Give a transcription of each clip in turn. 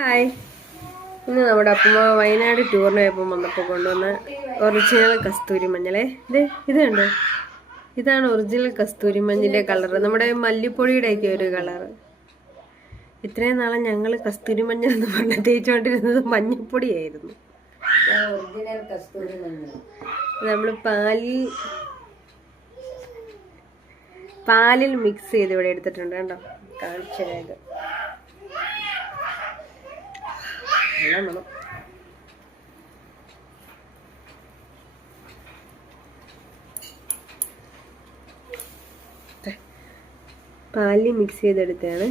Hi, ഇന്ന് നമ്മുടെ അപ്പമ്മ വയനാട് ടൂറിന് പോയപ്പോൾ വന്നപ്പോൾ കൊണ്ടുവന്ന ഒറിജിനൽ കസ്തൂരി മഞ്ഞളെ. ഇത് കണ്ടോ, ഇതാണ് ഒറിജിനൽ കസ്തൂരി മഞ്ഞിന്റെ കളർ, നമ്മുടെ മല്ലിപ്പൊടിയുടെയൊക്കെ ഒരു കളർ. ഇത്രയും നാളെ ഞങ്ങൾ കസ്തൂരി മഞ്ഞൾ എന്ന് പറഞ്ഞ് തേച്ചുകൊണ്ടിരുന്നത് മഞ്ഞപ്പൊടിയായിരുന്നു. നമ്മൾ പാലിൽ മിക്സ് ചെയ്ത് ഇവിടെ എടുത്തിട്ടുണ്ട് കേട്ടോ, കാണിച്ചത്. പാലി മിക്സ് ചെയ്തെടുത്താണ്.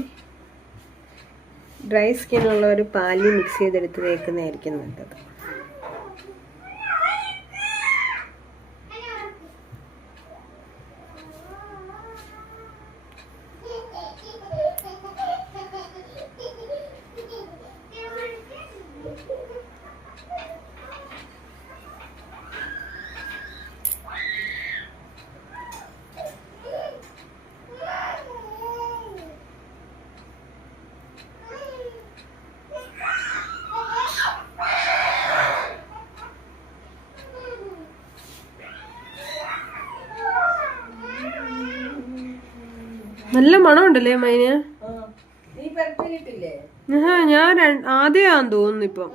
ഡ്രൈ സ്കിൻ ഉള്ളവർ പാലി മിക്സ് ചെയ്തെടുത്ത് തേക്കുന്നതായിരിക്കും നല്ലത്. നല്ല മണമുണ്ടല്ലേ മൈന? ഞാൻ ആദ്യമാന്ന് തോന്നുന്നു ഇപ്പം.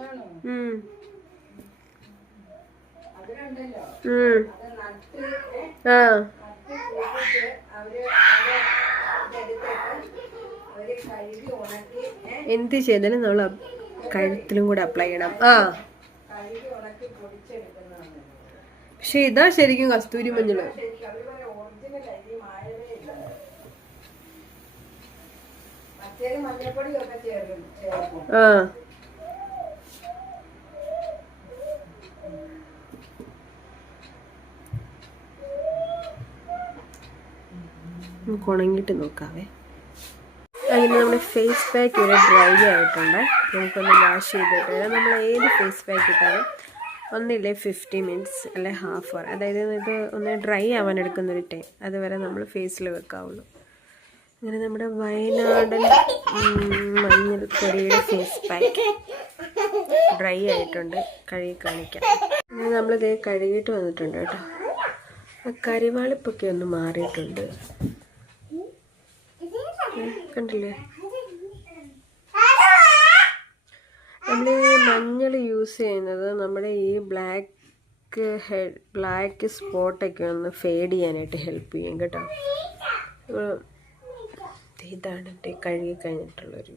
എന്ത് ചെയ്താലും നമ്മൾ കഴുത്തിലും കൂടെ അപ്ലൈ ചെയ്യണം. പക്ഷെ ഇതാ ശരിക്കും കസ്തൂരി മഞ്ഞള്. ഉണങ്ങിയിട്ട് നോക്കാവേ. അങ്ങനെ നമ്മുടെ ഫേസ് പാക്ക് ഇവിടെ ഡ്രൈ ആയിട്ടുണ്ട്. നമുക്കൊന്ന് വാഷ് ചെയ്തിട്ട് നമ്മൾ ഏത് ഫേസ് പാക്ക് ഇട്ടാലും ഒന്നില്ലേ 50 മിനിറ്റ്സ് അല്ലെ ഹാഫ് അവർ, അതായത് ഇത് ഒന്ന് ഡ്രൈ ആവാൻ എടുക്കുന്നൊരു ടൈം, അതുവരെ നമ്മൾ ഫേസിൽ വെക്കാവുള്ളൂ. അങ്ങനെ നമ്മുടെ വയനാടൻ മഞ്ഞൾപ്പൊടിയുടെ ഫേസ് പാക്ക് ഡ്രൈ ആയിട്ടുണ്ട്. കഴുകി കാണിക്കാം. അങ്ങനെ നമ്മളിത് കഴുകിയിട്ട് വന്നിട്ടുണ്ട് കേട്ടോ. കരിവാളിപ്പൊക്കെ ഒന്ന് മാറിയിട്ടുണ്ട്, കണ്ടില്ലേ? നമ്മൾ മഞ്ഞൾ യൂസ് ചെയ്യുന്നത് നമ്മുടെ ഈ ബ്ലാക്ക് സ്പോട്ടൊക്കെ ഒന്ന് ഫേഡ് ചെയ്യാനായിട്ട് ഹെൽപ്പ് ചെയ്യും കേട്ടോ. ഇതാണ് എൻ്റെ കഴുകി കഴിഞ്ഞിട്ടുള്ളൊരു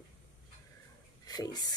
ഫേസ്.